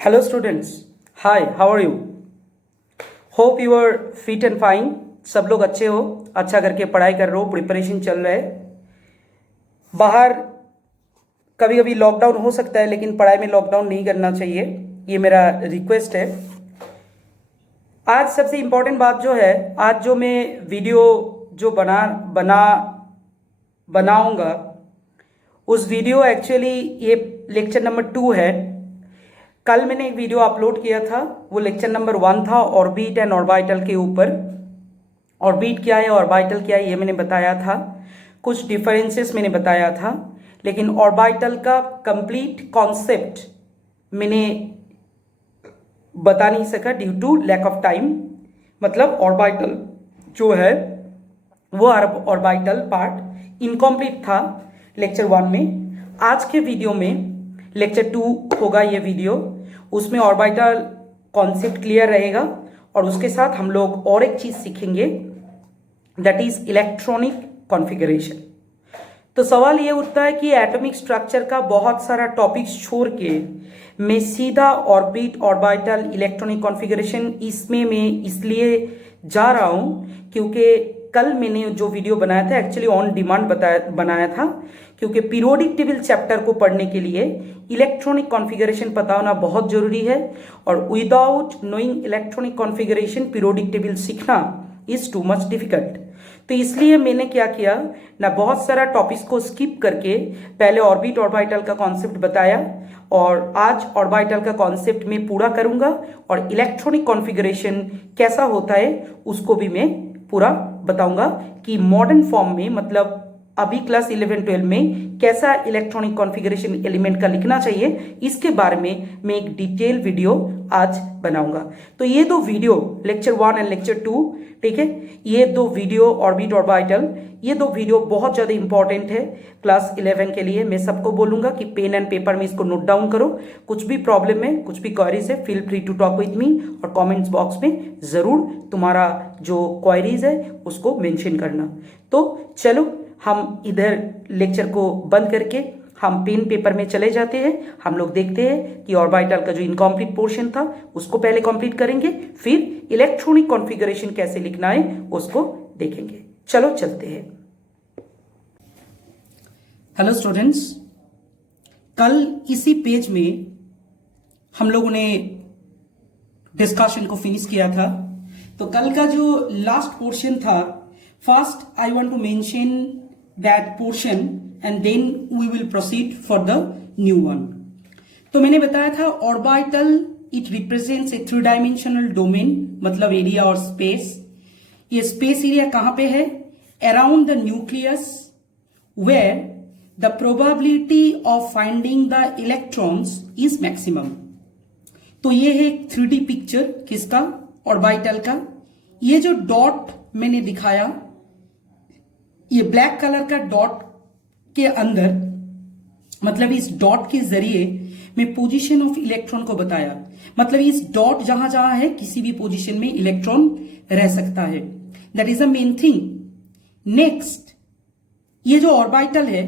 Hello students, hi, how are you? Hope you are fit and fine. सब लोग अच्छे हो, अच्छा करके पढ़ाई कर रहे हो, प्रिपरेशन चल रहा है. बाहर कभी कभी लॉकडाउन हो सकता है, लेकिन पढ़ाई में लॉकडाउन नहीं करना चाहिए, ये मेरा रिक्वेस्ट है. आज सबसे इम्पोर्टेंट बात जो है, आज जो मैं वीडियो जो बनाऊंगा, उस वीडियो एक्चुअली ये लेक्चर नंबर 2 है. कल मैंने एक वीडियो अपलोड किया था, वो लेक्चर नंबर 1 था, ऑर्बिट एंड ऑर्बिटल के ऊपर. ऑर्बिट क्या है, ऑर्बिटल क्या है, ये मैंने बताया था. कुछ डिफरेंसेस मैंने बताया था, लेकिन ऑर्बिटल का कंप्लीट कॉन्सेप्ट मैंने बता नहीं सका due to lack of time. मतलब ऑर्बिटल जो है वो ऑर्बिटल पार्ट इनकम्प्लीट था लेक्चर 1 में. आज के वीडियो में लेक्चर 2 होगा ये वीडियो, उसमें ऑर्बिटल कॉन्सेप्ट क्लियर रहेगा और उसके साथ हम लोग और एक चीज सीखेंगे, दैट इज इलेक्ट्रॉनिक कॉन्फ़िगरेशन. तो सवाल ये उठता है कि एटॉमिक स्ट्रक्चर का बहुत सारा टॉपिक्स छोड़ के मैं सीधा ऑर्बिट, ऑर्बिटल, इलेक्ट्रॉनिक कॉन्फ़िगरेशन इसमें मैं इसलिए जा रहा हूं क्योंकि कल मैंने जो वीडियो बनाया था एक्चुअली ऑन डिमांड बनाया था, क्योंकि पीरियोडिक टेबल चैप्टर को पढ़ने के लिए इलेक्ट्रॉनिक कॉन्फ़िगरेशन पता होना बहुत जरूरी है. और without knowing electronic configuration periodic table सीखना इज टू मच डिफिकल्ट. तो इसलिए मैंने क्या किया ना, बहुत सारा टॉपिक्स को स्किप करके पहले ऑर्बिट ऑर्बिटल का कॉन्सेप्ट बताया, और आज ऑर्बिटल का कॉन्सेप्ट मैं पूरा करूंगा और इलेक्ट्रॉनिक कॉन्फ़िगरेशन कैसा होता है उसको भी मैं पूरा बताऊंगा कि मॉडर्न फॉर्म में, मतलब अभी क्लास 11-12 में कैसा इलेक्ट्रॉनिक कॉन्फ़िगरेशन एलिमेंट का लिखना चाहिए, इसके बारे में मैं एक डिटेल वीडियो आज बनाऊंगा. तो ये दो वीडियो लेक्चर 1 एंड लेक्चर 2, ठीक है, ये दो वीडियो ऑर्बिट ऑर्बिटल, ये दो वीडियो बहुत ज़्यादा इंपॉर्टेंट है क्लास 11 के लिए. मैं सबको बोलूंगा कि पेन एंड पेपर में इसको नोट डाउन करो. कुछ भी प्रॉब्लम है, कुछ भी क्वेरीज है, feel free to talk with me, और कॉमेंट्स बॉक्स में ज़रूर तुम्हारा जो क्वेरीज है उसको मेंशन करना. तो चलो हम इधर लेक्चर को बंद करके हम पेन पेपर में चले जाते हैं. हम लोग देखते हैं कि ऑर्बिटल का जो इनकम्प्लीट पोर्शन था उसको पहले कंप्लीट करेंगे, फिर इलेक्ट्रॉनिक कॉन्फ़िगरेशन कैसे लिखना है उसको देखेंगे. चलो चलते हैं. हेलो स्टूडेंट्स, कल इसी पेज में हम लोगों ने डिस्कशन को फिनिश किया था. तो कल का जो लास्ट पोर्शन था, first I want to mention that portion and then we will proceed for the new one. तो मैंने बताया था orbital it represents a 3 dimensional domain, मतलब एरिया और स्पेस. ये स्पेस एरिया कहां पे है? Around the nucleus, where the probability of finding the electrons is maximum. तो ये है एक 3D पिक्चर किसका? ऑर्बिटल का. ये जो डॉट मैंने दिखाया, ये ब्लैक कलर का डॉट के अंदर, मतलब इस डॉट के जरिए मैं पोजीशन ऑफ इलेक्ट्रॉन को बताया. मतलब इस डॉट जहां जहां है किसी भी पोजीशन में इलेक्ट्रॉन रह सकता है. That is the main thing. Next, ये जो ऑर्बिटल है,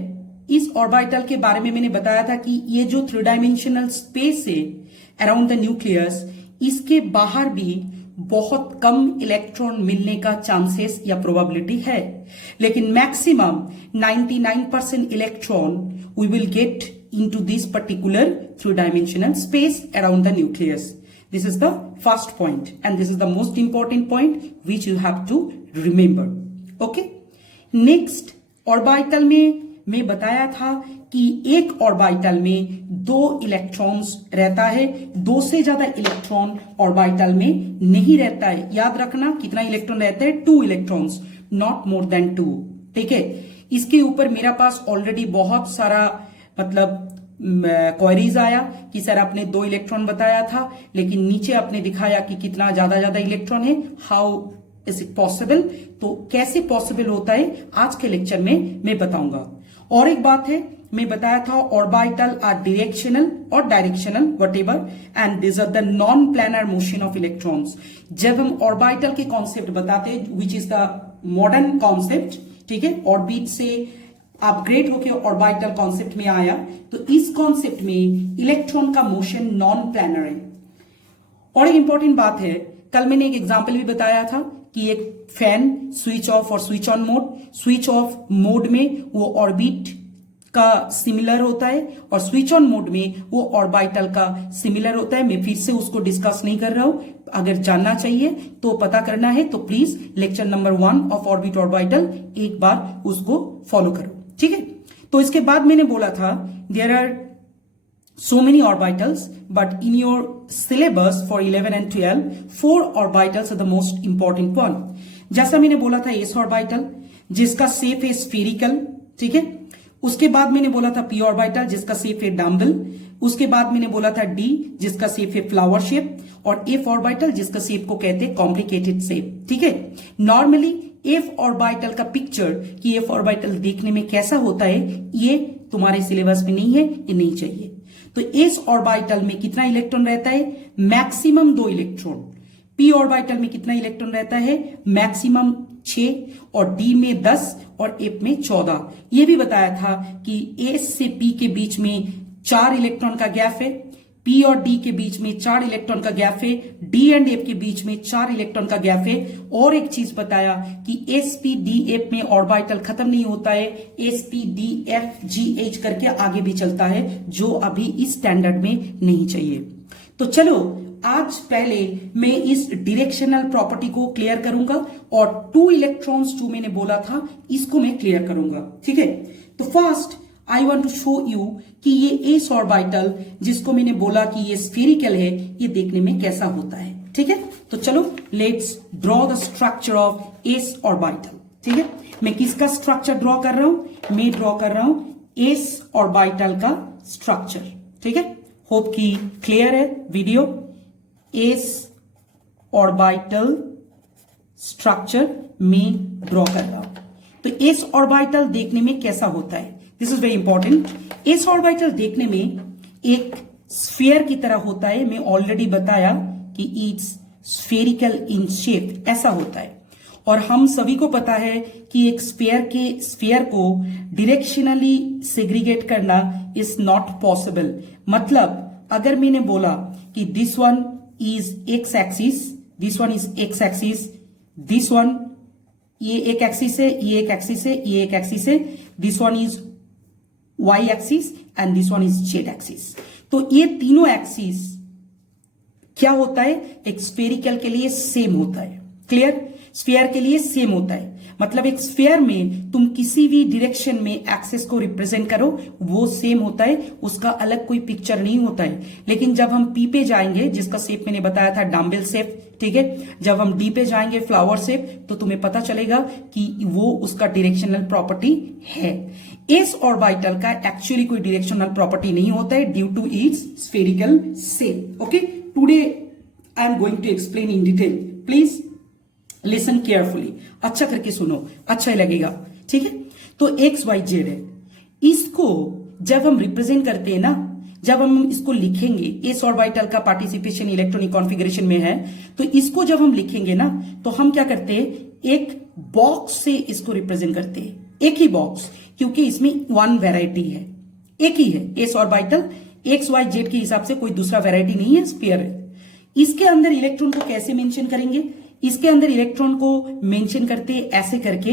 इस ऑर्बिटल के बारे में मैंने बताया था कि ये जो 3 डायमेंशनल स्पेस है अराउंड द न्यूक्लियस, इसके बाहर भी बहुत कम इलेक्ट्रॉन मिलने का चांसेस या प्रोबेबिलिटी है, लेकिन maximum 99% electron we will get into this particular 3 dimensional space around the nucleus. This is the first point and this is the most important point which you have to remember. Okay, next, orbital में मैं बताया था कि एक orbital में 2 electrons रहता है, 2 से ज्यादा इलेक्ट्रॉन ऑर्बिटल में नहीं रहता है. याद रखना कितना इलेक्ट्रॉन रहता है? 2 इलेक्ट्रॉन्स, नॉट मोर देन 2. ठीक है, इसके ऊपर मेरा पास ऑलरेडी बहुत सारा मतलब क्वेरीज आया कि सर आपने 2 इलेक्ट्रॉन बताया था, लेकिन नीचे आपने दिखाया कि कितना ज्यादा इलेक्ट्रॉन है. How is it possible? तो कैसे पॉसिबल होता है आज के लेक्चर में मैं बताऊंगा. और एक बात है, मैं बताया था ऑर्बिटल आर डायरेक्शनल और directional whatever, and this are the non planar motion of electrons. जब हम ऑर्बिटल के कॉन्सेप्ट बताते हैं, which is the modern concept, ठीक है, ऑर्बिट से अपग्रेड होके ऑर्बिटल कॉन्सेप्ट में आया। तो इस कॉन्सेप्ट में इलेक्ट्रॉन का मोशन नॉन प्लानर है। और एक इंपॉर्टेंट बात है, कल मैंने एक एग्जांपल भी बताया था कि एक फैन स्विच ऑफ और switch on mode, switch off mode में वो ऑर्बिट का सिमिलर होता है और स्विच ऑन मोड में वो ऑर्बिटल का सिमिलर होता है। मैं फिर से उसको डिस्कस नहीं कर रहा हूं, अगर जानना चाहिए तो पता करना है तो please lecture number 1 of orbit orbital एक बार उसको फॉलो करो, ठीक है। तो इसके बाद मैंने बोला था there are so many orbitals, but in your syllabus for 11 and 12 4 orbitals are the most important one। जैसा मैंने बोला था s ऑर्बिटल जिसका शेप है स्फेरिकल, ठीक है। उसके बाद मैंने बोला था p ऑर्बिटल जिसका शेप है डम्बल। उसके बाद मैंने बोला था d जिसका शेप है फ्लावर शेप, और f ऑर्बिटल जिसका शेप को कहते हैं कॉम्प्लिकेटेड शेप, ठीक है। नॉर्मली f ऑर्बिटल का पिक्चर कि f ऑर्बिटल देखने में कैसा होता है ये तुम्हारे सिलेबस में नहीं है, ये नहीं चाहिए। तो s ऑर्बिटल में कितना इलेक्ट्रॉन रहता है? Maximum 2 electron. p ऑर्बिटल में कितना इलेक्ट्रॉन रहता है? मैक्सिमम 6, और d में 10 और f में 14। यह भी बताया था कि s से p के बीच में 4 इलेक्ट्रॉन का गैप है, p और d के बीच में 4 इलेक्ट्रॉन का गैप है, d एंड f के बीच में 4 इलेक्ट्रॉन का गैप है। और एक चीज बताया कि sp-df में ऑर्बिटल खत्म नहीं होता है, sp-df-gh करके आगे भी चलता है, जो अभी इस स्टैंडर्ड में नहीं चाहिए। तो चलो आज पहले मैं इस डायरेक्शनल प्रॉपर्टी को क्लियर करूंगा और 2 इलेक्ट्रॉन्स जो मैंने बोला था इसको मैं क्लियर करूंगा, ठीक है। तो first I want to show you कि ये एस ऑर्बिटल जिसको मैंने बोला कि ये स्फेरिकल है, ये देखने में कैसा होता है, ठीक है। तो चलो let's draw the structure of S orbital, ठीक है। मैं किसका स्ट्रक्चर ड्रॉ कर रहा हूं? मैं ड्रॉ कर रहा हूं एस ऑर्बिटल का स्ट्रक्चर, ठीक है। होप कि क्लियर है वीडियो। एस ऑर्बिटल स्ट्रक्चर में ड्रॉ कर रहा हूं। तो एस ऑर्बिटल देखने में कैसा होता है, this is very important. S orbital देखने में एक स्फीयर की तरह होता है। मैं ऑलरेडी बताया कि इट्स स्फेरिकल इन शेप, ऐसा होता है। और हम सभी को पता है कि एक स्फीयर को डायरेक्शनली सेग्रीगेट करना इज नॉट पॉसिबल। मतलब अगर मैंने बोला कि this one is x axis, this one is x axis, this one ये एक एक्सिस है, ये एक एक्सिस है, ये एक एक्सिस है, this one is y axis and this one is z axis. तो ये तीनों एक्सिस क्या होता है? एक स्फेरिकल के लिए सेम होता है। क्लियर? स्फीयर के लिए सेम होता है। मतलब एक स्फीयर में तुम किसी भी डायरेक्शन में एक्सिस को रिप्रेजेंट करो वो सेम होता है, उसका अलग कोई पिक्चर नहीं होता है। लेकिन जब हम पी पे जाएंगे, जिसका शेप मैंने बताया था डम्बल शेप, ठीक है, जब हम डी पे जाएंगे फ्लावर शेप, तो तुम्हें पता चलेगा कि वो उसका डायरेक्शनल प्रॉपर्टी है। एस ऑर्बिटल का एक्चुअली कोई डायरेक्शनल प्रॉपर्टी नहीं होता है due to its spherical shape. Okay, today I am going to explain in detail, please listen carefully, अच्छा करके सुनो, अच्छा ही लगेगा, ठीक है। तो एक्स वाई जेड है, इसको जब हम रिप्रेजेंट करते हैं ना, जब हम इसको लिखेंगे, एस ऑर्बिटल का पार्टिसिपेशन इलेक्ट्रॉनिक कॉन्फ़िगरेशन में है, तो इसको जब हम लिखेंगे ना, तो हम क्या करते हैं, एक बॉक्स से इसको रिप्रेजेंट करते हैं, एक ही बॉक्स, क्योंकि इसमें 1 वैरायटी है, एक ही है S orbital, X Y Z के हिसाब से कोई दूसरा वैरायटी नहीं है, स्फीयर है। इसके अंदर इलेक्ट्रॉन को कैसे मेंशन करेंगे? इसके अंदर इलेक्ट्रॉन को मेंशन करते ऐसे करके,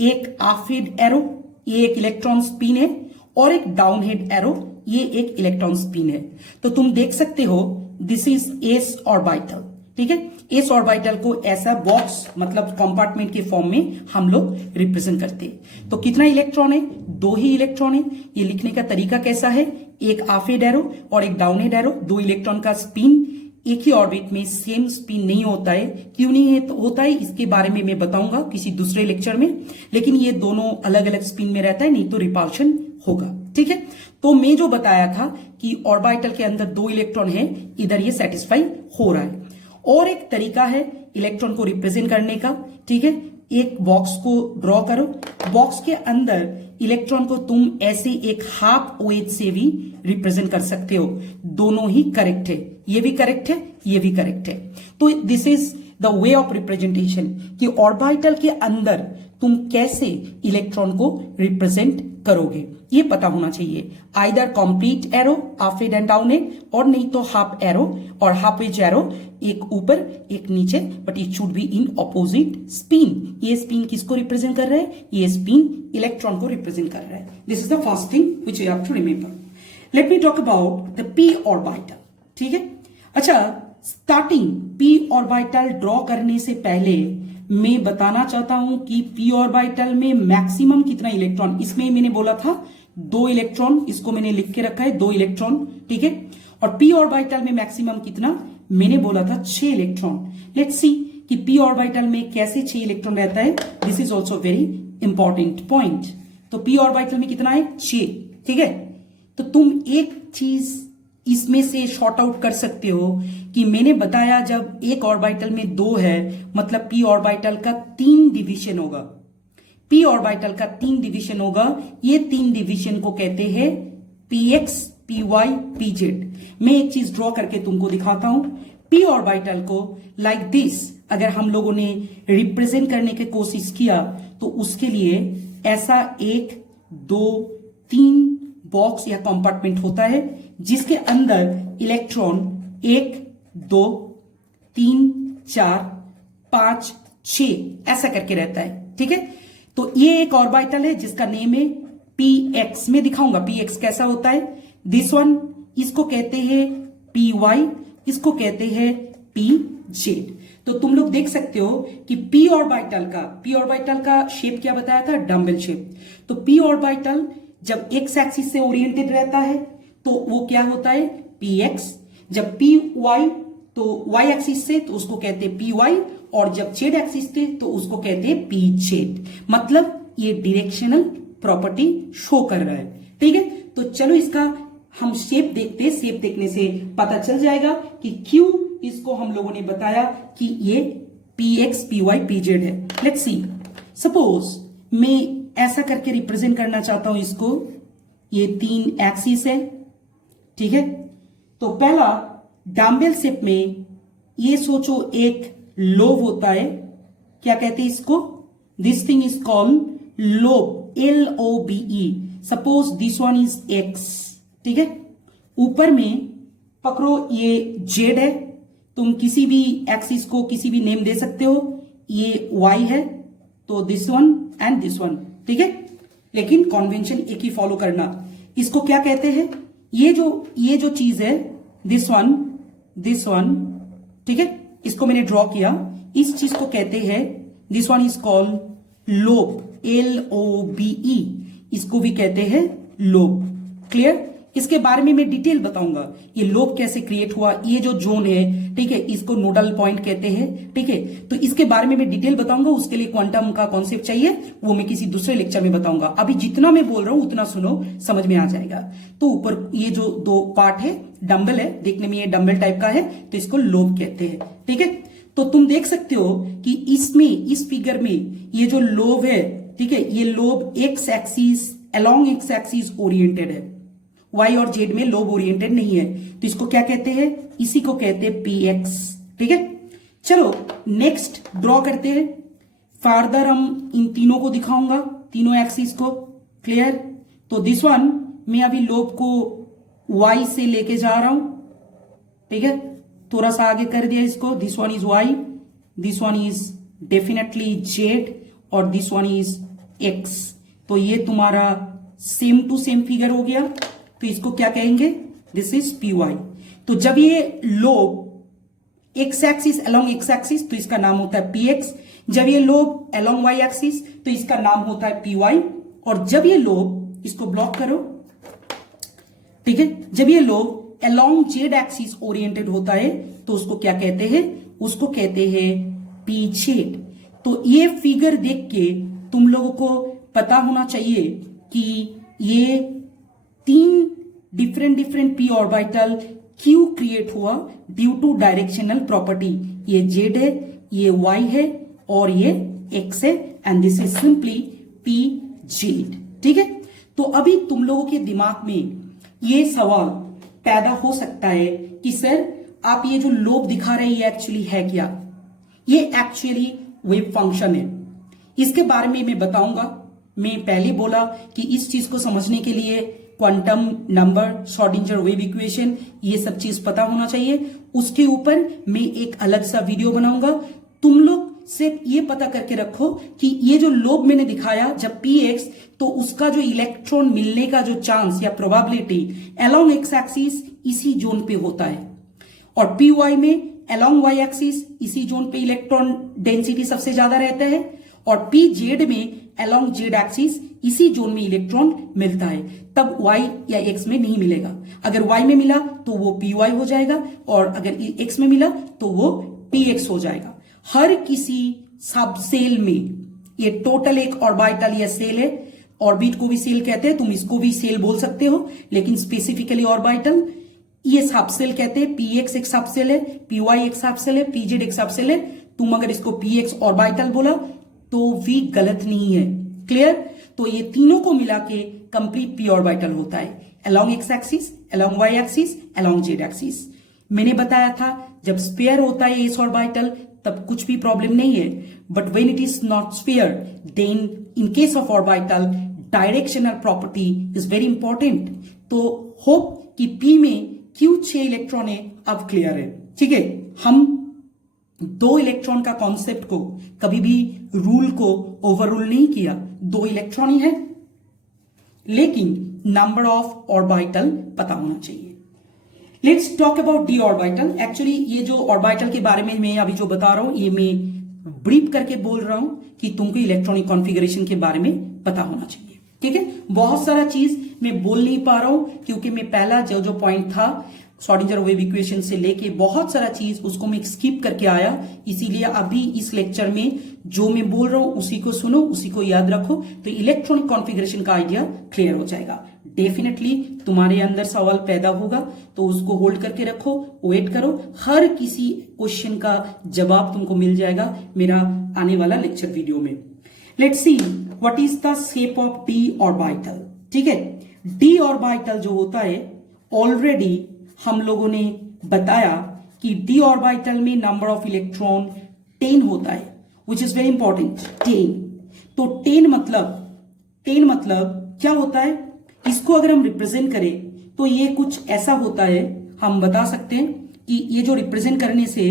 एक अप हेड एरो, ये एक इलेक्ट्रॉन स्पिन है, और एक डाउन हेड एरो, ये एक इलेक्ट्रॉन स्पिन है। तो तुम देख सकते हो दिस इज एस ऑर्बिटल, ठीक है। एस ऑर्बिटल को ऐसा बॉक्स मतलब कंपार्टमेंट के फॉर्म में हम लोग रिप्रेजेंट करते हैं। तो कितना इलेक्ट्रॉन है? 2 ही इलेक्ट्रॉन है। ये लिखने का तरीका कैसा है? एक अप हेड एरो और एक डाउन हेड एरो, 2 इलेक्ट्रॉन का स्पिन। एक ही ऑर्बिट में सेम स्पिन नहीं होता है, क्यों नहीं है तो होता है इसके बारे में मैं बताऊंगा किसी दूसरे लेक्चर में, लेकिन ये दोनों अलग अलग स्पिन में रहता है, नहीं तो रिपल्शन होगा, ठीक है। तो मैं जो बताया था कि ऑर्बिटल के अंदर 2 इलेक्ट्रॉन है, इधर ये सेटिस्फाई हो रहा है। और एक तरीका है इलेक्ट्रॉन को रिप्रेजेंट करने का, ठीक है। एक बॉक्स को ड्रॉ करो, बॉक्स के अंदर इलेक्ट्रॉन को तुम ऐसे एक हाफ OH से भी रिप्रेजेंट कर सकते हो, दोनों ही करेक्ट है, ये भी करेक्ट है, ये भी करेक्ट है। तो this is the way of representation कि ऑर्बिटल के अंदर तुम कैसे इलेक्ट्रॉन को रिप्रेजेंट करोगे ये पता होना चाहिए। Either complete arrow up and down है, और नहीं तो हाफ एरो और हाफ एज एरो, एक ऊपर एक नीचे, but it should be in opposite spin. ये स्पिन किसको रिप्रेजेंट कर रहा है? ये स्पिन इलेक्ट्रॉन को रिप्रेजेंट कर रहा है। This is the first thing which you have to remember. Let me talk about the P orbital. ठीक है, अच्छा, स्टार्टिंग पी ऑर्बिटल ड्रॉ करने से पहले मैं बताना चाहता हूं कि पी ऑर्बिटल में मैक्सिमम कितना इलेक्ट्रॉन, इसमें मैंने बोला था 2 इलेक्ट्रॉन, इसको मैंने लिख के रखा है 2 इलेक्ट्रॉन। ठीक है, और पी ऑर्बिटल में मैक्सिमम कितना, मैंने बोला था 6 इलेक्ट्रॉन। लेट्स सी कि पी ऑर्बिटल में कैसे 6 इलेक्ट्रॉन रहता है। This is also very important point. तो पी ऑर्बिटल में कितना है? 6। ठीक है, तो तुम एक चीज इसमें से शॉर्ट आउट कर सकते हो कि मैंने बताया जब एक ऑर्बिटल में 2 है, मतलब पी ऑर्बिटल का 3 डिवीजन होगा। पी ऑर्बिटल का 3 डिवीजन होगा। ये 3 डिवीजन को कहते हैं px, py, pz। मैं एक चीज ड्रॉ करके तुमको दिखाता हूं। पी ऑर्बिटल को लाइक दिस अगर हम लोगों ने रिप्रेजेंट करने की कोशिश किया तो उसके लिए ऐसा 1, 2, 3 बॉक्स या कंपार्टमेंट होता है जिसके अंदर इलेक्ट्रॉन 1, 2, 3, 4, 5, 6 ऐसा करके रहता है। ठीक है, तो ये एक ऑर्बिटल है जिसका नेम है px। में दिखाऊंगा px कैसा होता है। दिस वन, इसको कहते हैं py, इसको कहते हैं pz। तो तुम लोग देख सकते हो कि पी ऑर्बिटल का शेप क्या बताया था? Dumbbell shape. तो पी ऑर्बिटल जब एक्स एक्सिस से ओरिएंटेड रहता है तो वो क्या होता है? px। जब पी वाई तो y एक्सिस से तो उसको कहते हैं py, और जब z एक्सिस से तो उसको कहते हैं pz। मतलब ये डायरेक्शनल प्रॉपर्टी शो कर रहा है। ठीक है, तो चलो इसका हम शेप देखते हैं। शेप देखने से पता चल जाएगा कि क्यों इसको हम लोगों ने बताया कि ये px, py, pz है। लेट्स सी, सपोज मैं ऐसा करके रिप्रेजेंट करना चाहता हूं इसको। ये 3 एक्सिस है। ठीक है, तो पहला डम्बल शेप में ये सोचो एक लोब होता है। क्या कहते हैं इसको? This thing is called lobe, LOBE। Suppose this one is x. ठीक है, ऊपर में पकड़ो ये जेड है, तुम किसी भी एक्सिस को किसी भी नेम दे सकते हो। ये y है, तो this one and this one. ठीक है, लेकिन कॉन्वेंशन एक ही फॉलो करना। इसको क्या कहते हैं? ये जो चीज है, दिस वन। ठीक है, इसको मैंने ड्रॉ किया। इस चीज को कहते हैं, this one is called lobe, LOBE। इसको भी कहते हैं लोब। क्लियर? इसके बारे में मैं डिटेल बताऊंगा। ये लोब कैसे क्रिएट हुआ, ये जो जोन है, ठीक है, इसको नोडल पॉइंट कहते हैं। ठीक है, तो इसके बारे में मैं डिटेल बताऊंगा। उसके लिए क्वांटम का कॉन्सेप्ट चाहिए, वो मैं किसी दूसरे लेक्चर में बताऊंगा। अभी जितना मैं बोल रहा हूं उतना सुनो, समझ में आ जाएगा। तो ऊपर ये जो 2 पार्ट है, डम्बल है, देखने में ये डम्बल टाइप का है, तो इसको लोब कहते हैं। ठीक है, तो तुम देख सकते हो कि इसमें, इस फिगर में ये जो लोब है, ठीक है, ये lobe x axis, along X axis oriented है। y और z में लोब ओरिएंटेड नहीं है, तो इसको क्या कहते हैं? इसी को कहते हैं px। ठीक है, चलो नेक्स्ट ड्रॉ करते हैं। फार्दर हम इन तीनों को दिखाऊंगा, तीनों एक्सिस को। क्लियर? तो दिस वन मैं अभी लोब को y से लेके जा रहा हूं। ठीक है, थोड़ा सा आगे कर दिया इसको। This one is y, this one is definitely z, और दिस वन इज x। तो ये तुम्हारा सेम टू सेम फिगर हो गया। तो इसको क्या कहेंगे? This is py। तो जब ये lobe x axis along X axis तो इसका नाम होता है px। जब ये लोब अलोंग y एक्सिस तो इसका नाम होता है py। और जब ये लोब, इसको ब्लॉक करो, ठीक है, जब ये lobe along z axis oriented होता है तो उसको क्या कहते हैं? उसको कहते हैं pz। तो ये फिगर देख के तुम लोगों को पता होना चाहिए कि ये 3 डिफरेंट पी ऑर्बिटल क्यों क्रिएट हुआ, ड्यू टू डायरेक्शनल प्रॉपर्टी। ये z है, ये y है, और ये x है, and this is simply pz। ठीक है, तो अभी तुम लोगों के दिमाग में ये सवाल पैदा हो सकता है कि सर आप ये जो लोब दिखा रहे हैं ये एक्चुअली है क्या? ये एक्चुअली वेव फंक्शन है। इसके बारे में मैं बताऊंगा। मैं पहले बोला कि इस चीज को समझने के लिए quantum number, Schrodinger wave equation, ये सब चीज पता होना चाहिए। उसके ऊपर मैं एक अलग सा वीडियो बनाऊंगा। तुम लोग सिर्फ ये पता करके रखो कि ये जो लोब मैंने दिखाया जब px, तो उसका जो इलेक्ट्रॉन मिलने का जो चांस या प्रोबेबिलिटी अलोंग एक्स एक्सिस इसी जोन पे होता है, और py में अलोंग वाई एक्सिस इसी जोन पे इलेक्ट्रॉन डेंसिटी सबसे ज्यादा रहता है, और pz में अलोंग जेड एक्सिस इसी जोन में इलेक्ट्रॉन मिलता है। तब y या x में नहीं मिलेगा। अगर y में मिला तो वो py हो जाएगा, और अगर x में मिला तो वो px हो जाएगा। हर किसी सब सेल में, ये टोटल एक ऑर्बिटल या सेल है, ऑर्बिट को भी सेल कहते हैं, तुम इसको भी सेल बोल सकते हो, लेकिन स्पेसिफिकली ऑर्बिटल ये सब सेल कहते हैं। px एक सब सेल है, py एक सब सेल है, pz एक सब सेल है। तुम अगर इसको px ऑर्बिटल बोला तो भी गलत नहीं है। क्लियर? तो ये तीनों को मिला के कंप्लीट p ऑर्बिटल होता है, along X axis, along Y axis, along Z axis. मैंने बताया था जब स्फीयर होता है एस ऑर्बिटल तब कुछ भी प्रॉब्लम नहीं है, but when it is not sphere then in case of orbital directional property is very important. तो होप कि p में क्यों 6 इलेक्ट्रॉन है अब क्लियर है। ठीक है, हम 2 इलेक्ट्रॉन का कॉन्सेप्ट को कभी भी रूल को ओवररूल नहीं किया, 2 इलेक्ट्रॉन ही है, लेकिन नंबर ऑफ ऑर्बिटल पता होना चाहिए। Let's talk about D orbital. Actually ये जो ऑर्बिटल के बारे में मैं अभी जो बता रहा हूं ये मैं ब्रीफ करके बोल रहा हूं कि तुमको इलेक्ट्रॉनिक कॉन्फ़िगरेशन के बारे में पता होना चाहिए। ठीक है, बहुत सारा चीज मैं बोल नहीं पा रहा हूं क्योंकि मैं पहला जो पॉइंट था श्रोडिंगर वेव इक्वेशन से लेके बहुत सारा चीज उसको मैं स्किप करके आया, इसीलिए अभी इस लेक्चर में जो मैं बोल रहा हूं उसी को सुनो, उसी को याद रखो, तो इलेक्ट्रॉनिक कॉन्फ़िगरेशन का आइडिया क्लियर हो जाएगा। डेफिनेटली तुम्हारे अंदर सवाल पैदा होगा तो उसको होल्ड करके रखो, वेट करो, हर किसी क्वेश्चन का जवाब तुमको मिल जाएगा मेरा आने वाला लेक्चर वीडियो में। Let's see what is the shape of D orbital. ठीक है, डी ऑर्बिटल जो होता है ऑलरेडी हम लोगों ने बताया कि डी ऑर्बिटल में नंबर ऑफ इलेक्ट्रॉन 10 होता है, विच इज वेरी इंपॉर्टेंट, 10। तो 10 मतलब क्या होता है, इसको अगर हम रिप्रेजेंट करें तो ये कुछ ऐसा होता है, हम बता सकते हैं कि ये जो रिप्रेजेंट करने से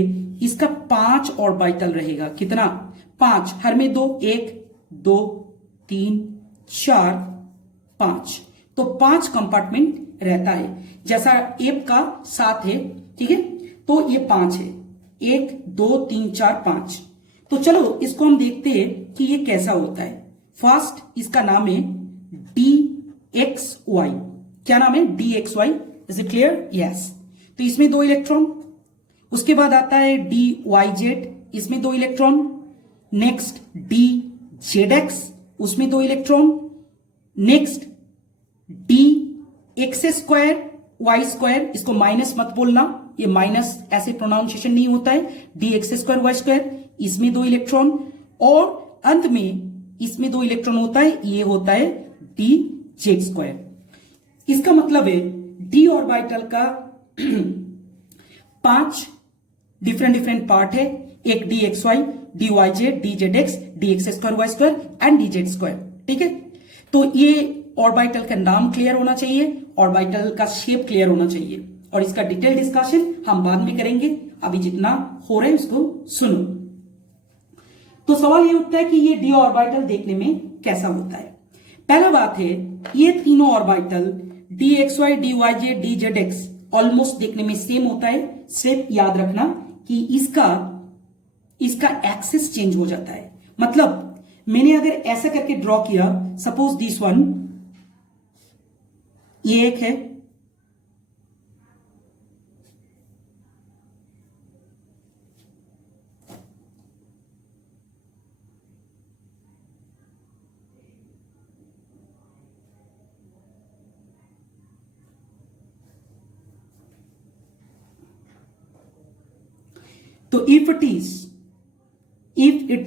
इसका 5 ऑर्बिटल रहेगा। कितना? 5, हर में 2, 1 2 3 4 5, तो 5 कंपार्टमेंट रहता है। जैसा एप का 7 है, ठीक है, तो ये 5 है, 1 2 3 4 5। तो चलो इसको हम देखते हैं कि ये कैसा होता है। फर्स्ट इसका नाम है DXY। क्या नाम है? DXY। Is it clear? Yes. तो इसमें 2 इलेक्ट्रॉन। उसके बाद आता है DYZ, इसमें 2 इलेक्ट्रॉन। नेक्स्ट DZX, उसमें 2 इलेक्ट्रॉन। नेक्स्ट DX² Y², इसको माइनस मत बोलना, ये माइनस ऐसे प्रोनाउंसिएशन नहीं होता है। DX² Y², इसमें 2 इलेक्ट्रॉन, और अंत में इसमें 2 इलेक्ट्रॉन होता है, ये होता है DZ²। इसका मतलब है डी ऑर्बिटल का 5 डिफरेंट पार्ट है, एक DXY, DYZ, DZX, DX² Y² and DZ²। ठीक है, तो ये ऑर्बिटल का नाम क्लियर होना चाहिए, ऑर्बिटल का शेप क्लियर होना चाहिए, और इसका डिटेल डिस्कशन हम बाद में करेंगे। अभी जितना हो रहा है उसको सुनो। तो सवाल ये उठता है कि ये डी ऑर्बिटल देखने में कैसा होता है। पहला बात है, ये तीनों orbital DXY, DYZ, DZX almost देखने में सेम होता है। सिर्फ याद रखना कि इसका एक्सिस चेंज हो जाता है। मतलब मैंने अगर ऐसा करके ड्रॉ किया, सपोज दिस वन, ये एक है, तो if it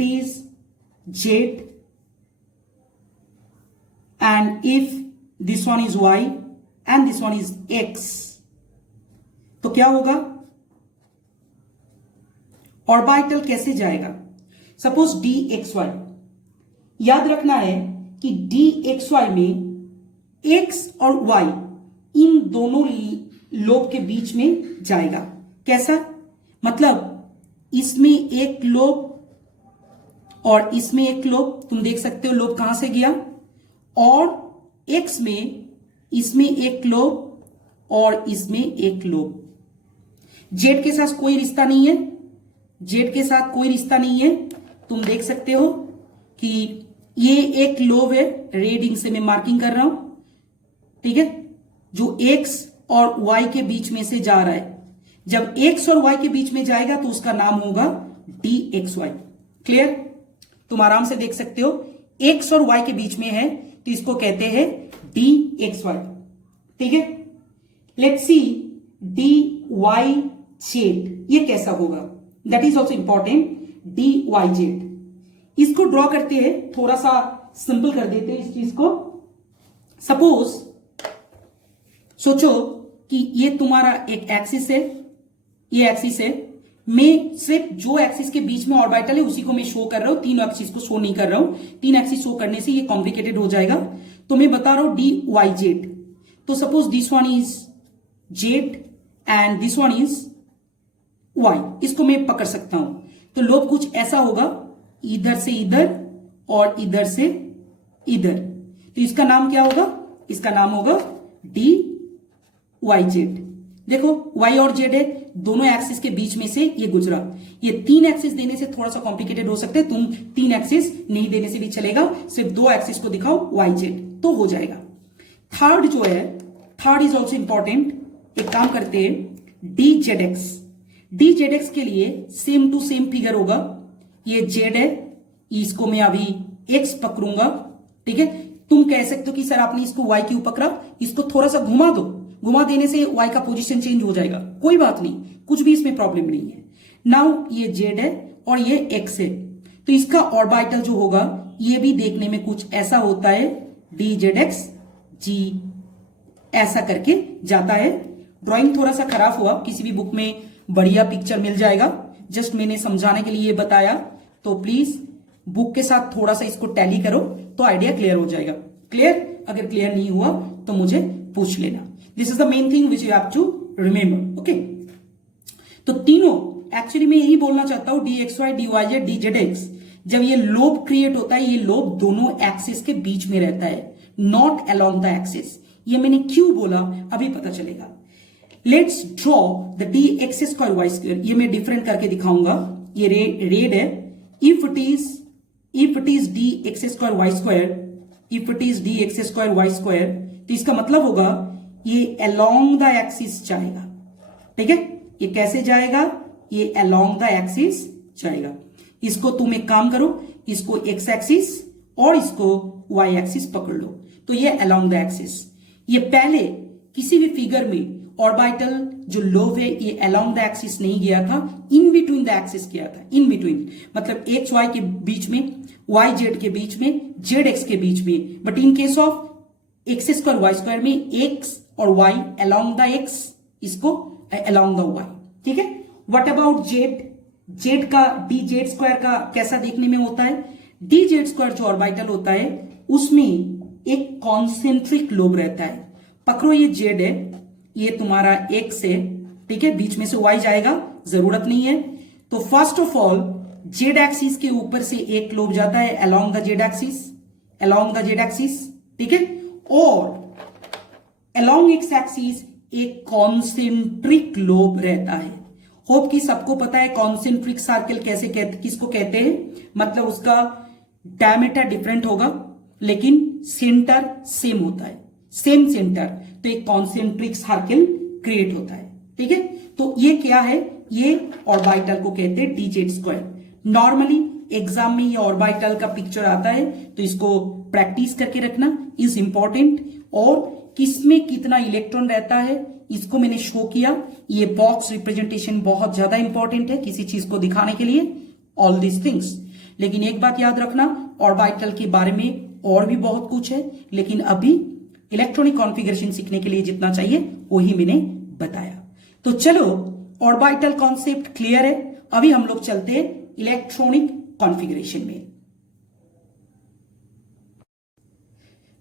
is Z and if this one is Y and this one is X, तो क्या होगा? ऑर्बिटल कैसे जाएगा? सपोज DXY, याद रखना है कि डी एक्स वाई में एक्स और वाई इन दोनों लोब के बीच में जाएगा। कैसा? मतलब इसमें एक लोब और इसमें एक लोब, तुम देख सकते हो लोब कहां से गया, और एक्स में इसमें एक लोब और इसमें एक लोब। जेड के साथ कोई रिश्ता नहीं है, जेड के साथ कोई रिश्ता नहीं है। तुम देख सकते हो कि ये एक लोब है, रेड इंक से मैं मार्किंग कर रहा हूं, ठीक है, जो एक्स और वाई के बीच में से जा रहा है। जब एक्स और वाई के बीच में जाएगा तो उसका नाम होगा डी एक्स वाई। क्लियर? तुम आराम से देख सकते हो, एक्स और वाई के बीच में है तो इसको कहते हैं डी एक्स वाई। ठीक है, let's see D Y Z, ये कैसा होगा? That is also important. D Y Z, इसको ड्रॉ करते हैं, थोड़ा सा सिंपल कर देते हैं इस चीज को। सपोज सोचो कि ये तुम्हारा एक एक्सिस है, ये एक्सिस है, मैं सिर्फ जो एक्सिस के बीच में ऑर्बिटल है उसी को मैं शो कर रहा हूं, तीन एक्सिस को शो नहीं कर रहा हूं। तीन एक्सिस शो करने से ये कॉम्प्लिकेटेड हो जाएगा, तो मैं बता रहा हूं डी वाई जेड। तो suppose this one is Z and this one is Y, इसको मैं पकड़ सकता हूं। तो लोब कुछ ऐसा होगा, इधर से इधर और इधर से इधर। तो इसका नाम क्या होगा? इसका नाम होगा डी वाई जेड। देखो y और z है, दोनों एक्सिस के बीच में से ये गुजरा। ये तीन एक्सिस देने से थोड़ा सा कॉम्प्लिकेटेड हो सकता है, तुम तीन एक्सिस नहीं देने से भी चलेगा, सिर्फ दो एक्सिस को दिखाओ y z तो हो जाएगा। थर्ड जो है, थर्ड इज ऑल्सो इंपॉर्टेंट। एक काम करते हैं, D Z x. D Z x के लिए सेम टू सेम फिगर होगा। ये z है, इसको मैं अभी x पकड़ूंगा, ठीक है। तुम कह सकते हो कि सर आपने इसको y क्यों पकड़ा, इसको थोड़ा सा घुमा दो, घुमा देने से y का पोजीशन चेंज हो जाएगा। कोई बात नहीं, कुछ भी इसमें प्रॉब्लम नहीं है। नाउ ये z है और ये x है, तो इसका ऑर्बिटल जो होगा ये भी देखने में कुछ ऐसा होता है, डी जेड एक्स जी, ऐसा करके जाता है। ड्राइंग थोड़ा सा खराब हुआ, किसी भी बुक में बढ़िया पिक्चर मिल जाएगा, जस्ट मैंने समझाने के लिए बताया, तो प्लीज बुक के साथ थोड़ा सा इसको टैली करो तो आइडिया क्लियर हो जाएगा। क्लियर? अगर क्लियर नहीं हुआ तो मुझे पूछ लेना। This is the main thing which you have to remember. Okay, तो तीनों एक्चुअली मैं यही बोलना चाहता हूं, D X Y, D Y Z, D Z X. जब ये लोब क्रिएट होता है, ये लोब दोनों एक्सिस के बीच में रहता है, नॉट अलोंग द एक्सिस। ये मैंने क्यों बोला अभी पता चलेगा। Let's draw the D X square Y square. ये मैं डिफरेंट करके दिखाऊंगा। ये रेड है। If it is D X square Y square, if it is D X square Y square, तो इसका मतलब होगा ये अलोंग द एक्सिस जाएगा। ठीक है, ये कैसे जाएगा? ये अलोंग द एक्सिस जाएगा। इसको तुम एक काम करो, इसको एक्स एक्सिस और इसको वाई एक्सिस पकड़ लो, तो ये अलोंग द एक्सिस। ये पहले किसी भी फिगर में ऑर्बिटल जो लोब है ये अलोंग द एक्सिस नहीं गया था, इन बिटवीन द एक्सिस गया था। इन बिटवीन मतलब एक्स वाई के बीच में, वाई जेड के बीच में, जेड एक्स के बीच में। But in case of X square Y square में एक्स और वाई अलोंग द एक्स, इसको अलोंग द वाई। ठीक है, व्हाट अबाउट जेड? जेड का डी जेड स्क्वायर का कैसा देखने में होता है? डी जेड स्क्वायर जो ऑर्बिटल होता है उसमें एक कॉन्सेंट्रिक लोब रहता है। पकड़ो ये जेड है, ये तुम्हारा एक्स है, ठीक है, बीच में से वाई जाएगा, जरूरत नहीं है। तो first of all Z axis के ऊपर से एक लोब जाता है along the Z axis, along the Z axis, ठीक है, और अलोंग एक्स एक्सिस एक कॉन्सेंट्रिक लोब रहता है। होप कि सबको पता है कॉन्सेंट्रिक सर्कल कैसे किसको कहते हैं। मतलब उसका डायमीटर डिफरेंट होगा लेकिन सेंटर सेम होता है, सेम सेंटर, तो एक कॉन्सेंट्रिक सर्कल क्रिएट होता है। ठीक है, तो ये क्या है? ये ऑर्बिटल को कहते हैं D Z square. Normally exam में ये ऑर्बिटल का पिक्चर आता है, तो इसको प्रैक्टिस करके रखना इज इंपॉर्टेंट। और किसमें कितना इलेक्ट्रॉन रहता है इसको मैंने शो किया। ये बॉक्स रिप्रेजेंटेशन बहुत ज्यादा इंपॉर्टेंट है किसी चीज को दिखाने के लिए, ऑल दिस थिंग्स। लेकिन एक बात याद रखना, ऑर्बिटल के बारे में और भी बहुत कुछ है, लेकिन अभी इलेक्ट्रॉनिक कॉन्फ़िगरेशन सीखने के लिए जितना चाहिए वही मैंने बताया। तो चलो, ऑर्बिटल कॉन्सेप्ट क्लियर है। अभी हम लोग चलते हैं इलेक्ट्रॉनिक कॉन्फ़िगरेशन में।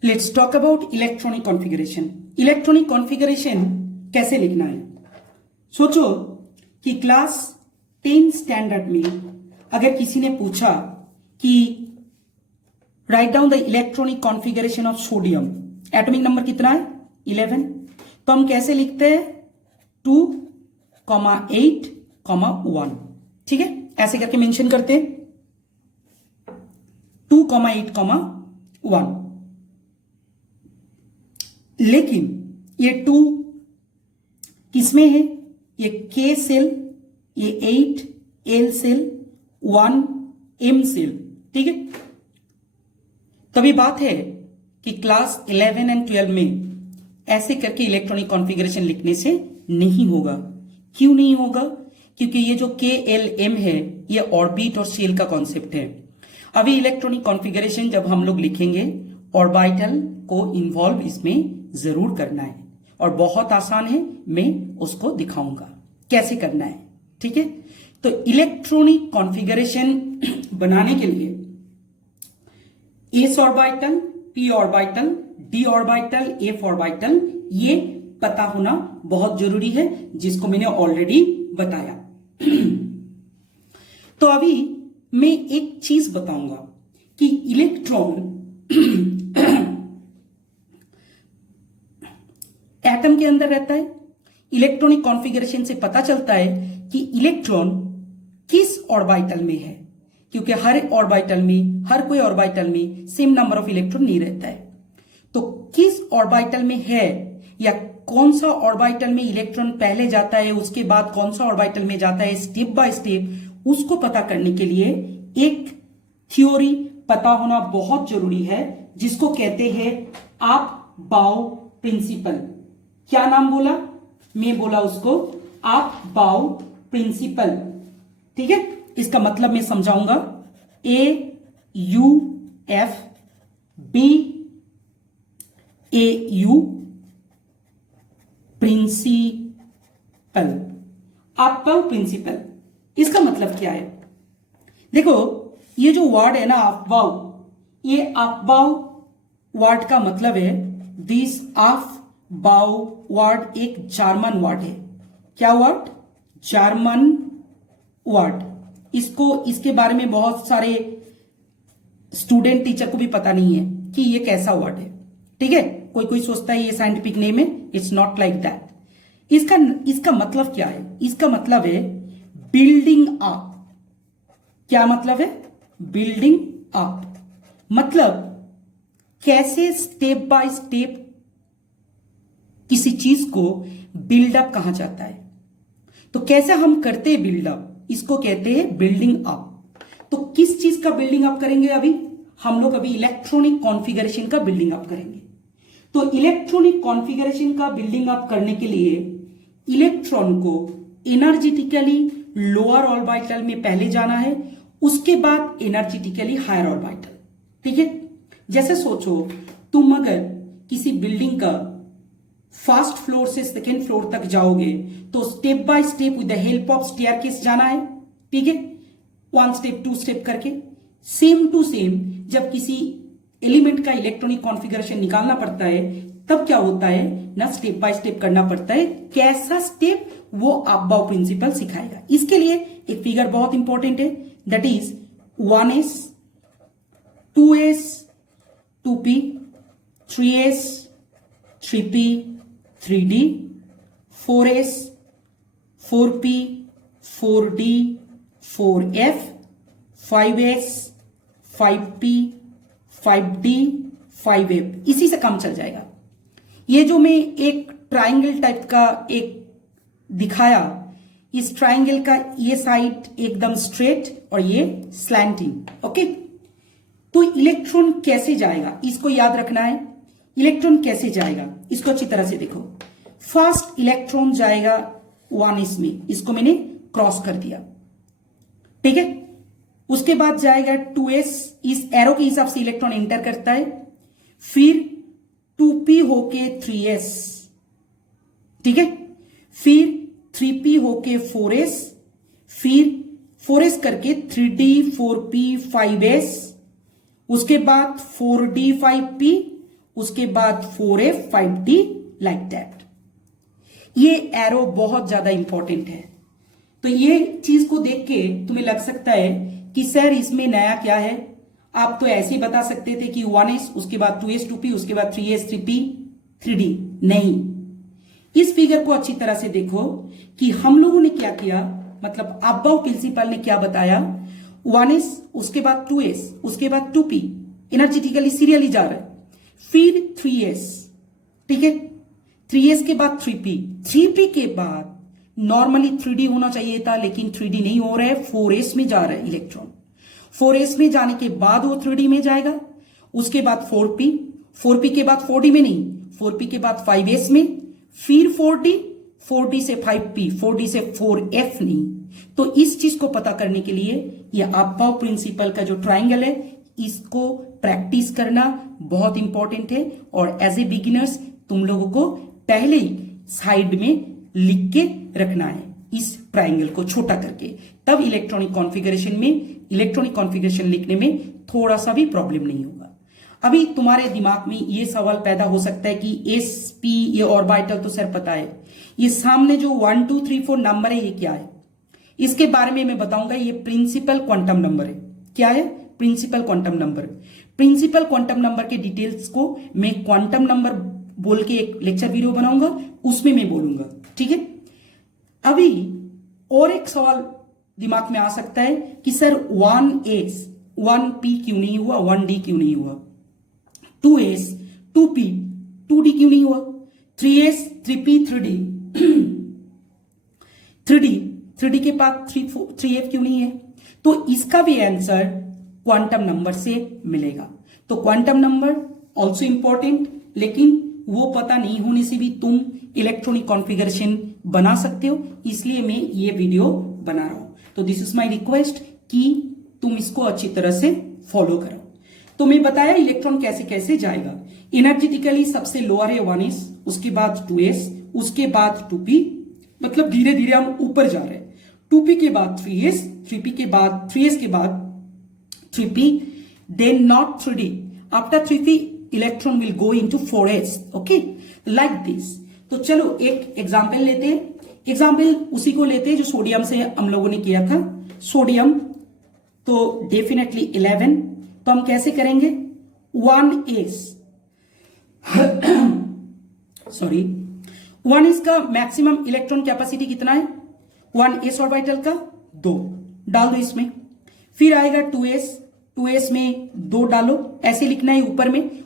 Let's talk about electronic configuration. Electronic configuration कैसे लिखना है? सोचो कि क्लास 10 स्टैंडर्ड में अगर किसी ने पूछा कि write down the electronic configuration of sodium, atomic number कितना है? 11। तो हम कैसे लिखते हैं? 2, 8, 1। ठीक है, ऐसे करके मेंशन करते हैं 2, 8, 1। लेकिन ये 2 किसमें है? ये K सेल, ये 8 L सेल, 1 M सेल। ठीक है, तभी बात है कि क्लास 11 एंड 12 में ऐसे करके इलेक्ट्रॉनिक कॉन्फ़िगरेशन लिखने से नहीं होगा। क्यों नहीं होगा? क्योंकि ये जो K L M है ये ऑर्बिट और शेल का कॉन्सेप्ट है। अभी इलेक्ट्रॉनिक कॉन्फ़िगरेशन जब हम लोग लिखेंगे ऑर्बिटल को इन्वॉल्व इसमें जरूर करना है और बहुत आसान है, मैं उसको दिखाऊंगा कैसे करना है। ठीक है, तो इलेक्ट्रॉनिक कॉन्फ़िगरेशन बनाने के लिए s orbital, p orbital, d orbital, f orbital ये पता होना बहुत जरूरी है, जिसको मैंने ऑलरेडी बताया। तो अभी मैं एक चीज बताऊंगा कि इलेक्ट्रॉन एटम के अंदर रहता है। इलेक्ट्रॉनिक कॉन्फ़िगरेशन से पता चलता है कि इलेक्ट्रॉन किस ऑर्बिटल में है, क्योंकि हर ऑर्बिटल में, हर कोई ऑर्बिटल में सेम नंबर ऑफ इलेक्ट्रॉन नहीं रहता है। तो किस ऑर्बिटल में है या कौन सा ऑर्बिटल में इलेक्ट्रॉन पहले जाता है, उसके बाद कौन सा ऑर्बिटल में जाता है, स्टेप बाय स्टेप उसको पता करने के लिए एक थ्योरी पता होना बहुत जरूरी है, जिसको कहते हैं आप-बाउ प्रिंसिपल। क्या नाम बोला? मैं बोला उसको आप-बाउ प्रिंसिपल। ठीक है, इसका मतलब मैं समझाऊंगा। AUF, BAU प्रिंसिपल, आप-बाउ प्रिंसिपल। इसका मतलब क्या है? देखो, ये जो वर्ड है ना आप-बाउ, ये आप-बाउ वर्ड का मतलब है, दिस आप-बाउ वर्ड एक जर्मन वर्ड है। क्या वर्ड? German word. इसको, इसके बारे में बहुत सारे स्टूडेंट टीचर को भी पता नहीं है कि ये कैसा वर्ड है। ठीक है, कोई कोई सोचता है ये साइंटिफिक नेम है, इट्स नॉट लाइक दैट। इसका मतलब क्या है? इसका मतलब है बिल्डिंग अप। क्या मतलब है? बिल्डिंग अप मतलब कैसे स्टेप बाय स्टेप किसी चीज को बिल्डअप कहा जाता है। तो कैसे हम करते हैं बिल्डअप, इसको कहते हैं बिल्डिंग अप। तो किस चीज का बिल्डिंग अप करेंगे? अभी हम लोग इलेक्ट्रॉनिक कॉन्फ़िगरेशन का बिल्डिंग अप करेंगे। तो इलेक्ट्रॉनिक कॉन्फ़िगरेशन का बिल्डिंग अप करने के लिए इलेक्ट्रॉन को एनर्जेटिकली लोअर ऑर्बिटल में पहले जाना है, उसके बाद एनर्जेटिकली हायर ऑर्बिटल। ठीक है, जैसे सोचो तुम अगर किसी बिल्डिंग का फर्स्ट फ्लोर से सेकेंड फ्लोर तक जाओगे तो step by step with the help of staircase जाना है। ठीक है, 1 स्टेप 2 स्टेप करके, सेम टू सेम जब किसी एलिमेंट का इलेक्ट्रॉनिक कॉन्फ़िगरेशन निकालना पड़ता है तब क्या होता है ना, स्टेप बाय स्टेप करना पड़ता है। कैसा स्टेप, वो आप-बाउ प्रिंसिपल सिखाएगा। इसके लिए एक फिगर बहुत इंपॉर्टेंट है, that is 1s, 2s, 2p, 3s, 3p, 3d, 4s, 4p, 4d, 4f, 5s, 5p, 5d, 5f। इसी से काम चल जाएगा। ये जो मैं एक ट्राइंगल टाइप का एक दिखाया, इस ट्राइंगल का ये साइड एकदम स्ट्रेट और ये स्लैंटिंग। ओके, तो इलेक्ट्रॉन कैसे जाएगा इसको याद रखना है। इलेक्ट्रॉन कैसे जाएगा इसको अच्छी तरह से देखो। फर्स्ट इलेक्ट्रॉन जाएगा 1s में, इसको मैंने क्रॉस कर दिया। ठीक है, उसके बाद जाएगा 2s, इस एरो के हिसाब से इलेक्ट्रॉन एंटर करता है, फिर 2p होके 3s। ठीक है, फिर 3p होके 4s, फिर 4s करके 3d, 4p, 5s, उसके बाद 4d, 5p, उसके बाद 4f 5d लाइक दैट। ये एरो बहुत ज्यादा इंपॉर्टेंट है। तो ये चीज को देख के तुम्हें लग सकता है कि सर इसमें नया क्या है। आप तो ऐसे ही बता सकते थे कि 1s, उसके बाद 2s 2p, उसके बाद 3s 3p 3d। नहीं, इस फिगर को अच्छी तरह से देखो कि हम लोगों ने क्या किया, मतलब अब्बाउ प्रिंसिपल ने क्या बताया। 1s, उसके बाद 2s, उसके बाद 2p एनर्जेटिकली सीरियली जा रहा है, फिर 3s, ठीक है, 3s के बाद 3p, 3p के बाद नॉर्मली 3d होना चाहिए था लेकिन 3d नहीं हो रहा है, 4s में जा रहा है इलेक्ट्रॉन। 4s में जाने के बाद वो 3d में जाएगा, उसके बाद 4p, 4p के बाद 4d में नहीं, 4p के बाद 5s में, फिर 4d, 4d से 5p, 4d से 4f नहीं। तो इस चीज को पता करने के लिए ये अब्बाउ प्रिंसिपल का जो ट्राइंगल है इसको प्रैक्टिस करना बहुत इंपॉर्टेंट है। और एज ए बिगिनर्स तुम लोगों को पहले ही साइड में लिख के रखना है इस ट्राइंगल को छोटा करके, तब इलेक्ट्रॉनिक कॉन्फ़िगरेशन लिखने में थोड़ा सा भी प्रॉब्लम नहीं होगा। अभी तुम्हारे दिमाग में ये सवाल पैदा हो सकता है कि एस पी ये ऑर्बिटल तो सर पता है, ये सामने जो 1 2 3 4 नंबर है ये क्या है। इसके बारे में मैं बताऊंगा। ये प्रिंसिपल क्वांटम नंबर है। क्या है? Principal quantum number. Principal quantum number के डिटेल्स को मैं क्वांटम नंबर बोल के एक लेक्चर वीडियो बनाऊंगा, उसमें मैं बोलूंगा, ठीक है। अभी और एक सवाल दिमाग में आ सकता है कि सर 1s 1p क्यों नहीं हुआ, 1d क्यों नहीं हुआ, 2s 2p 2d क्यों नहीं हुआ, 3s 3p 3d 3d के बाद 3f क्यों नहीं है। तो इसका भी आंसर क्वांटम नंबर से मिलेगा। तो क्वांटम नंबर ऑल्सो इंपॉर्टेंट, लेकिन वो पता नहीं होने से भी तुम इलेक्ट्रॉनिक कॉन्फ़िगरेशन बना सकते हो, इसलिए मैं ये वीडियो बना रहा हूं। तो दिस इज माय रिक्वेस्ट कि तुम इसको अच्छी तरह से फॉलो करो। तो मैं बताया इलेक्ट्रॉन कैसे कैसे जाएगा। एनर्जेटिकली सबसे लोअर है 1s, उसके बाद 2s, उसके बाद 2p, मतलब धीरे धीरे हम ऊपर जा रहे हैं। 2p के बाद 3s, 3p के बाद 3s के बाद 3p, then not 3d. After 3p electron will go into 4s, okay, like this. तो चलो एक एग्जाम्पल लेते हैं। एग्जाम्पल उसी को लेते हैं जो सोडियम से हम लोगों ने किया था। सोडियम तो डेफिनेटली 11, तो हम कैसे करेंगे, 1s सॉरी 1s का मैक्सिमम इलेक्ट्रॉन कैपेसिटी कितना है, 1s ऑर्बिटल का 2 डाल दो इसमें। फिर आएगा 2s में 2 डालो, ऐसे लिखना है।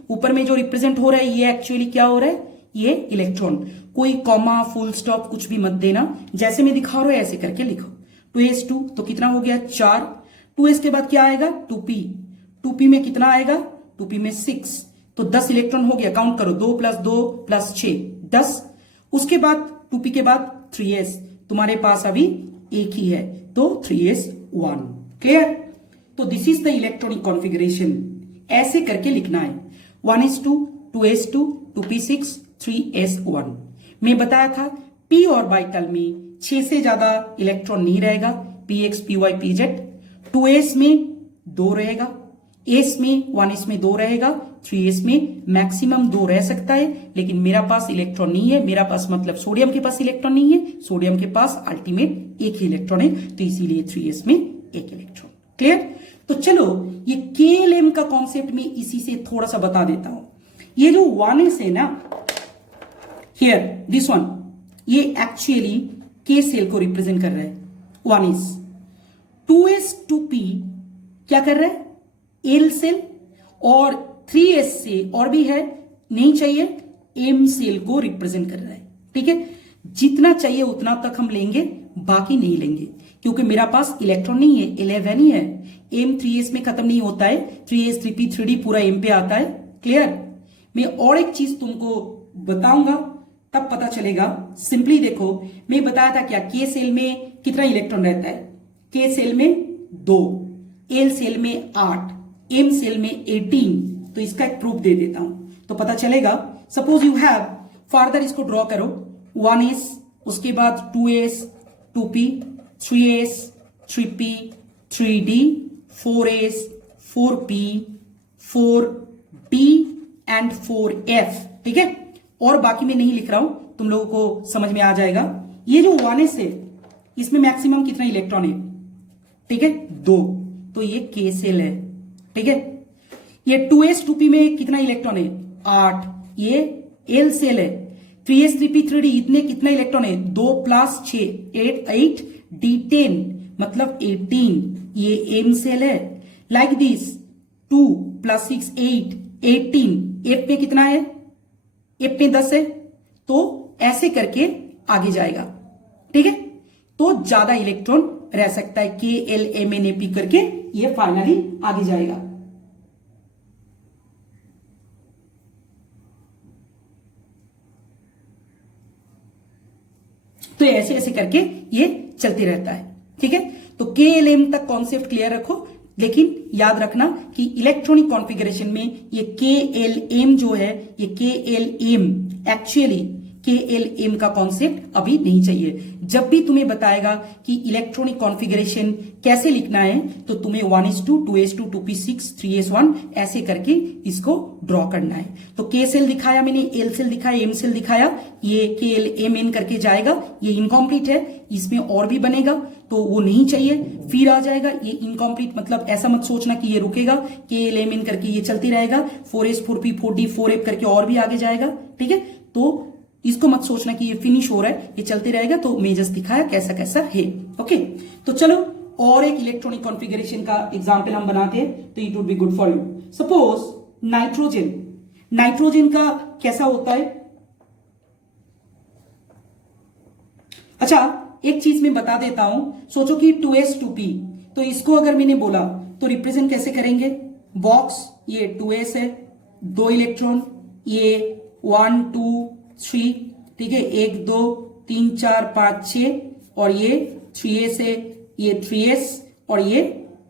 ऊपर में जो रिप्रेजेंट हो रहा है ये एक्चुअली क्या हो रहा है, ये इलेक्ट्रॉन। कोई कॉमा फुल स्टॉप कुछ भी मत देना, जैसे मैं दिखा रहा हूं ऐसे करके लिखो। 2s2 तो कितना हो गया 4। 2s के बाद क्या आएगा 2p में कितना आएगा, 2p में 6, तो 10 इलेक्ट्रॉन हो गया। काउंट करो, 2 + 2 + 6 10। उसके बाद 2p के बाद 3s, तुम्हारे पास अभी एक ही है तो 3s1। क्लियर। तो this is the electronic configuration, ऐसे करके लिखना है 1s2 2s2 2p6 3s1। मैं बताया था p ऑर्बिटल में 6 से ज्यादा इलेक्ट्रॉन नहीं रहेगा, px py pz। 2s में 2 रहेगा, s में 1s में 2 रहेगा, 3s में मैक्सिमम 2 रह सकता है। लेकिन मेरा पास इलेक्ट्रॉन नहीं है, मेरा पास मतलब सोडियम के पास इलेक्ट्रॉन नहीं है, सोडियम के पास अल्टीमेट एक ही इलेक्ट्रॉन है, तो इसीलिए 3s में एक इलेक्ट्रॉन। क्लियर। तो चलो ये KLM का कॉन्सेप्ट में इसी से थोड़ा सा बता देता हूं। ये जो 1s है ना, हियर दिस वन, ये एक्चुअली K सेल को रिप्रेजेंट कर रहा है 1s। 2s 2p क्या कर रहा है, L सेल, और 3s से और भी है नहीं चाहिए, M सेल को रिप्रेजेंट कर रहा है। ठीक है, जितना चाहिए उतना तक हम लेंगे, बाकी नहीं लेंगे, क्योंकि मेरा पास इलेक्ट्रॉन नहीं है, 11 ही है। M 3s में खत्म नहीं होता है, 3s 3p 3d पूरा M पे आता है। क्लियर। मैं और एक चीज तुमको बताऊंगा तब पता चलेगा। सिंपली देखो, मैं बताया था क्या, K सेल में कितना इलेक्ट्रॉन रहता है, K सेल में 2, L सेल में 8, M सेल में 18। तो इसका एक प्रूफ दे देता हूं तो पता चलेगा। सपोज यू हैव, फर्दर इसको ड्रॉ करो, 1s, उसके बाद 2s 2p 3s 3p 3d 4s 4p 4d and 4f, ठीक है। और बाकी मैं नहीं लिख रहा हूं, तुम लोगों को समझ में आ जाएगा। ये जो 1s है इसमें मैक्सिमम कितना इलेक्ट्रॉन है, ठीक है, 2, तो ये k सेल है, ठीक है। ये 2s 2p में कितना इलेक्ट्रॉन है, 8, ये l सेल है। 3s 3p 3d इतने कितना इलेक्ट्रॉन है, 2 + 6 8 d10 मतलब 18, ये m सेल है। लाइक दिस 2 + 6 8 18, f में कितना है, f में 10 है, तो ऐसे करके आगे जाएगा, ठीक है। तो ज्यादा इलेक्ट्रॉन रह सकता है, k l m n p करके ये फाइनली आगे जाएगा। तो ऐसे ऐसे करके ये चलते रहता है, ठीक है। तो के एल एम तक कॉन्सेप्ट क्लियर रखो, लेकिन याद रखना कि इलेक्ट्रॉनिक कॉन्फ़िगरेशन में ये के एल एम जो है, ये के एल एम एक्चुअली के एल एम का कॉन्सेप्ट अभी नहीं चाहिए। जब भी तुम्हें बताएगा कि इलेक्ट्रॉनिक कॉन्फ़िगरेशन कैसे लिखना है, तो तुम्हें 1s2 2s2 2p6 3s1 ऐसे करके इसको ड्रॉ करना है। तो के सेल दिखाया मैंने, एल सेल दिखाया, एम सेल दिखाया, ये के एल एम एन करके जाएगा। ये इनकॉम्प्लीट है, इसमें और भी बनेगा तो वो नहीं चाहिए, फिर आ जाएगा ये इनकॉम्प्लीट। मतलब ऐसा मत सोचना कि ये रुकेगा, के एल एम एन करके ये चलती रहेगा, 4s 4p 4d 4f करके और भी आगे जाएगा, ठीक है। तो इसको मत सोचना कि ये फिनिश हो रहा है, ये चलते रहेगा। तो मैं जस्ट दिखाया कैसा कैसा है, ओके। तो चलो और एक इलेक्ट्रॉनिक कॉन्फ़िगरेशन का एग्जांपल हम बनाते हैं, तो it would be good for you. Suppose nitrogen, nitrogen का कैसा होता है। अच्छा, एक चीज मैं बता देता हूं, सोचो कि 2s 2p, तो इसको अगर मैंने बोला तो रिप्रेजेंट कैसे करेंगे। बॉक्स ये 2s है, 2 इलेक्ट्रॉन, ये 1 2 3, ठीक है, 1 2 3 4 5 6, और ये 3s है, ये 3s, और ये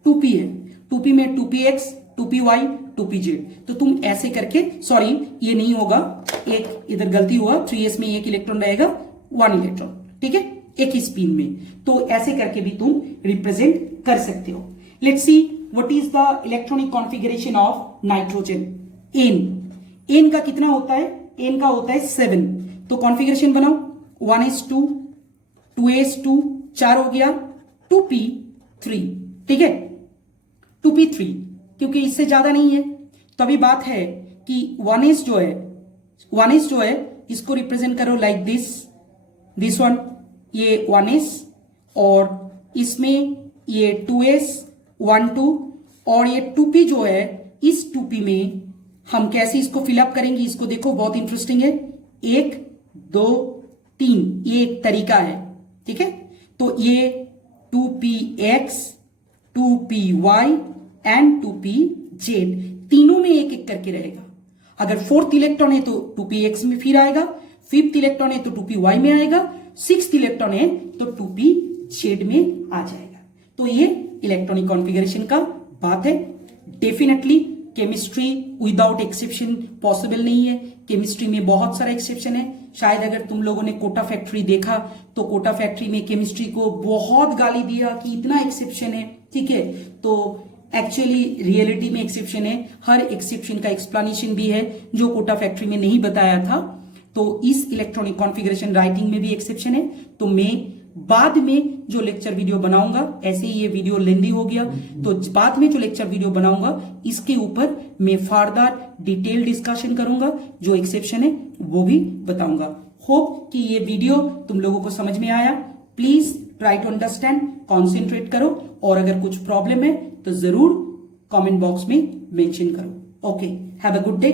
2p है। 2p में 2px 2py 2pz। तो तुम ऐसे करके, सॉरी ये नहीं होगा, एक इधर गलती हुआ, 3s में 1 इलेक्ट्रॉन रहेगा, 1 इलेक्ट्रॉन, ठीक है, एक ही स्पिन में। तो ऐसे करके भी तुम रिप्रेजेंट कर सकते हो। Let's see what is the electronic configuration of nitrogen. N का कितना होता है, एन का होता है 7। तो कॉन्फ़िगरेशन बनाओ, 1s2 2s2 4 हो गया, 2p3, ठीक है, 2p3, क्योंकि इससे ज्यादा नहीं है। तो अभी बात है कि 1s जो है इसको रिप्रेजेंट करो लाइक दिस वन, ये 1s, और इसमें ये 2s 1 2, और ये 2p जो है, इस 2p में हम कैसे इसको फिलअप करेंगे, इसको देखो, बहुत इंटरेस्टिंग है। 1 2 3, ये एक तरीका है, ठीक है। तो ये 2px 2py एंड 2pz तीनों में एक एक करके रहेगा। अगर 4th इलेक्ट्रॉन है तो 2px में फिर आएगा, 5th इलेक्ट्रॉन है तो 2py में आएगा, 6th इलेक्ट्रॉन है तो 2pz में आ जाएगा। तो ये इलेक्ट्रॉनिक कॉन्फ़िगरेशन का बात है। Definitely chemistry without exception possible नहीं है, केमिस्ट्री में बहुत सारा एक्सेप्शन है। शायद अगर तुम लोगों ने कोटा फैक्ट्री देखा तो कोटा फैक्ट्री में केमिस्ट्री को बहुत गाली दिया कि इतना एक्सेप्शन है, ठीक है। तो एक्चुअली रियलिटी में एक्सेप्शन है, हर एक्सेप्शन का एक्सप्लेनेशन भी है जो कोटा फैक्ट्री में नहीं बताया था। तो इस इलेक्ट्रॉनिक कॉन्फ़िगरेशन राइटिंग में भी एक्सेप्शन है। तो मैं बाद में जो लेक्चर वीडियो बनाऊंगा, ऐसे ही ये वीडियो लेंदी हो गया, तो बाद में जो लेक्चर वीडियो बनाऊंगा इसके ऊपर मैं फर्दर डिटेल डिस्कशन करूंगा, जो एक्सेप्शन है वो भी बताऊंगा। होप कि ये वीडियो तुम लोगों को समझ में आया। Please try to understand, concentrate करो, और अगर कुछ प्रॉब्लम है तो जरूर कमेंट बॉक्स में मेंशन करो। Okay, have a good day.